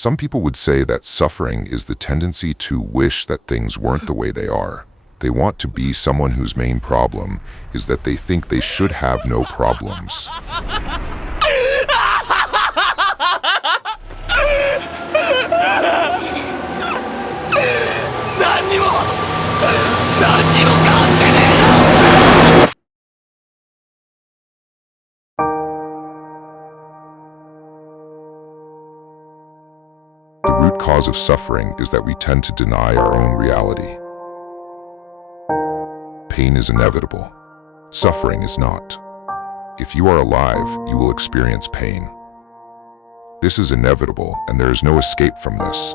Some people would say that suffering is the tendency to wish that things weren't the way they are. They want to be someone whose main problem is that they think they should have no problems. The root cause of suffering is that we tend to deny our own reality. Pain is inevitable. Suffering is not. If you are alive, you will experience pain. This is inevitable, and there is no escape from this.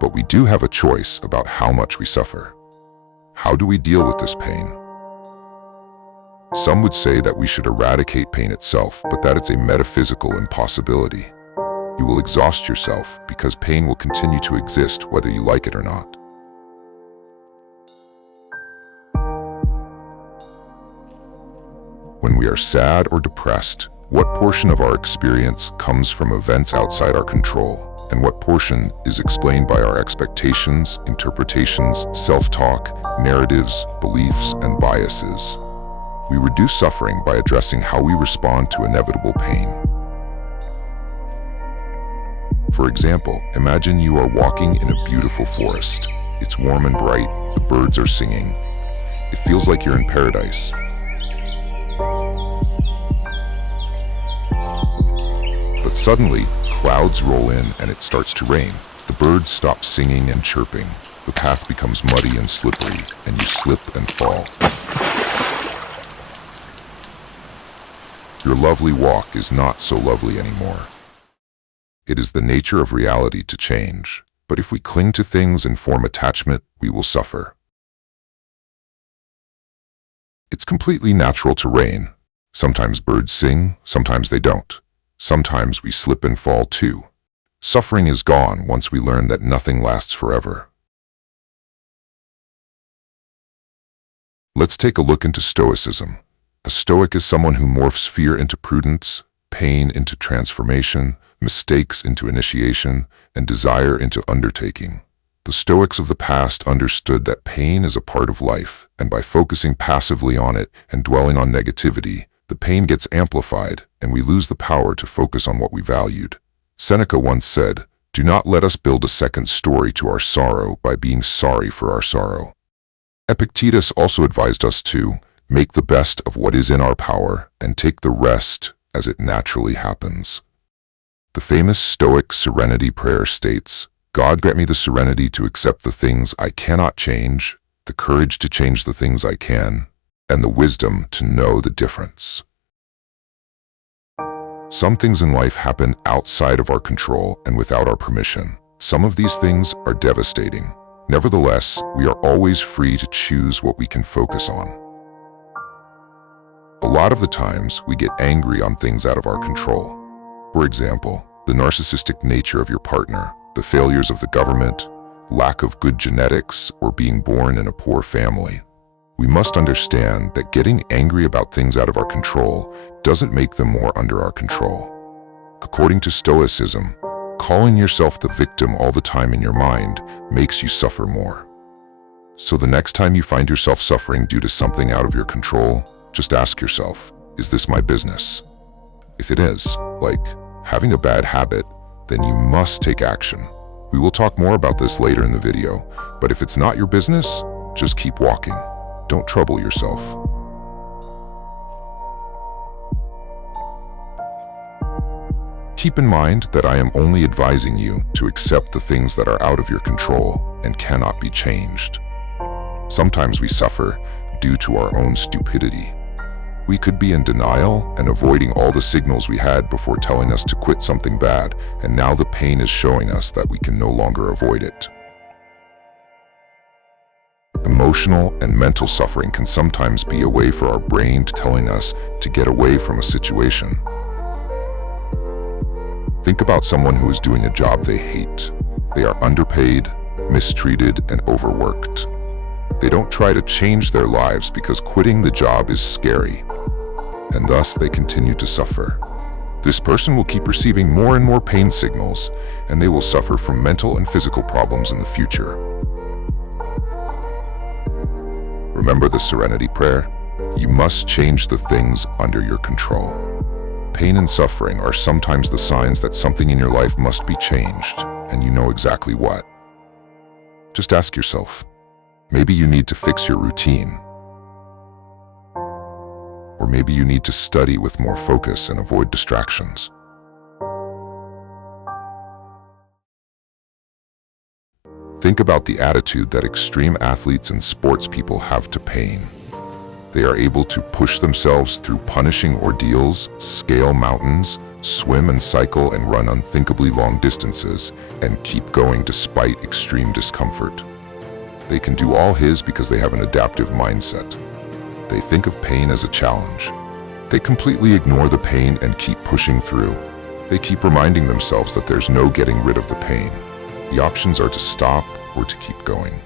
But we do have a choice about how much we suffer. How do we deal with this pain? Some would say that we should eradicate pain itself, but that it's a metaphysical impossibility. You will exhaust yourself because pain will continue to exist whether you like it or not. When we are sad or depressed, what portion of our experience comes from events outside our control, and what portion is explained by our expectations, interpretations, self-talk, narratives, beliefs, and biases? We reduce suffering by addressing how we respond to inevitable pain. For example, imagine you are walking in a beautiful forest. It's warm and bright, the birds are singing. It feels like you're in paradise. But suddenly, clouds roll in and it starts to rain. The birds stop singing and chirping. The path becomes muddy and slippery, and you slip and fall. Your lovely walk is not so lovely anymore. It is the nature of reality to change, but if we cling to things and form attachment, we will suffer. It's completely natural to rain. Sometimes birds sing, sometimes they don't. Sometimes we slip and fall too. Suffering is gone once we learn that nothing lasts forever. Let's take a look into stoicism. A stoic is someone who morphs fear into prudence, pain into transformation, mistakes into initiation, and desire into undertaking. The Stoics of the past understood that pain is a part of life, and by focusing passively on it and dwelling on negativity, the pain gets amplified, and we lose the power to focus on what we valued. Seneca once said, "Do not let us build a second story to our sorrow by being sorry for our sorrow." Epictetus also advised us to make the best of what is in our power and take the rest as it naturally happens. The famous Stoic serenity prayer states, "God grant me the serenity to accept the things I cannot change, the courage to change the things I can, and the wisdom to know the difference." Some things in life happen outside of our control and without our permission. Some of these things are devastating. Nevertheless, we are always free to choose what we can focus on. A lot of the times, we get angry on things out of our control. For example, the narcissistic nature of your partner, the failures of the government, lack of good genetics, or being born in a poor family. We must understand that getting angry about things out of our control doesn't make them more under our control. According to Stoicism, calling yourself the victim all the time in your mind makes you suffer more. So the next time you find yourself suffering due to something out of your control, just ask yourself, is this my business? If it is, like having a bad habit, then you must take action. We will talk more about this later in the video, but if it's not your business, just keep walking. Don't trouble yourself. Keep in mind that I am only advising you to accept the things that are out of your control and cannot be changed. Sometimes we suffer due to our own stupidity. We could be in denial and avoiding all the signals we had before telling us to quit something bad, and now the pain is showing us that we can no longer avoid it. Emotional and mental suffering can sometimes be a way for our brain telling us to get away from a situation. Think about someone who is doing a job they hate. They are underpaid, mistreated, and overworked. They don't try to change their lives because quitting the job is scary, and thus they continue to suffer. This person will keep receiving more and more pain signals, and they will suffer from mental and physical problems in the future. Remember the serenity prayer? You must change the things under your control. Pain and suffering are sometimes the signs that something in your life must be changed, and you know exactly what. Just ask yourself, maybe you need to fix your routine. Or maybe you need to study with more focus and avoid distractions. Think about the attitude that extreme athletes and sports people have to pain. They are able to push themselves through punishing ordeals, scale mountains, swim and cycle and run unthinkably long distances, and keep going despite extreme discomfort. They can do all this because they have an adaptive mindset. They think of pain as a challenge. They completely ignore the pain and keep pushing through. They keep reminding themselves that there's no getting rid of the pain. The options are to stop or to keep going.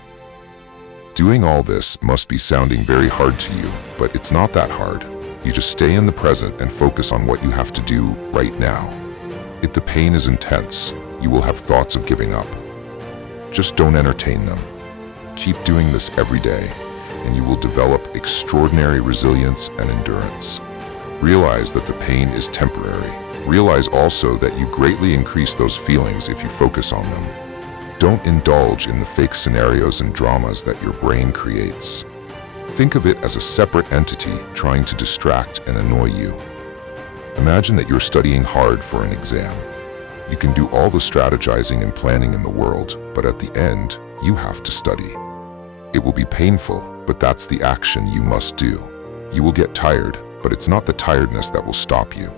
Doing all this must be sounding very hard to you, but it's not that hard. You just stay in the present and focus on what you have to do right now. If the pain is intense, you will have thoughts of giving up. Just don't entertain them. Keep doing this every day, and you will develop extraordinary resilience and endurance. Realize that the pain is temporary. Realize also that you greatly increase those feelings if you focus on them. Don't indulge in the fake scenarios and dramas that your brain creates. Think of it as a separate entity trying to distract and annoy you. Imagine that you're studying hard for an exam. You can do all the strategizing and planning in the world, but at the end, you have to study. It will be painful, but that's the action you must do. You will get tired, but it's not the tiredness that will stop you.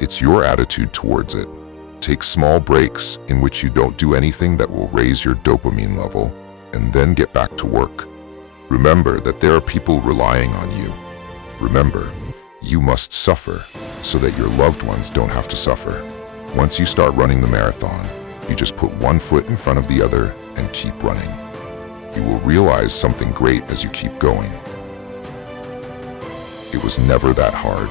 It's your attitude towards it. Take small breaks in which you don't do anything that will raise your dopamine level, and then get back to work. Remember that there are people relying on you. Remember, you must suffer so that your loved ones don't have to suffer. Once you start running the marathon, you just put one foot in front of the other and keep running. You will realize something great as you keep going. It was never that hard.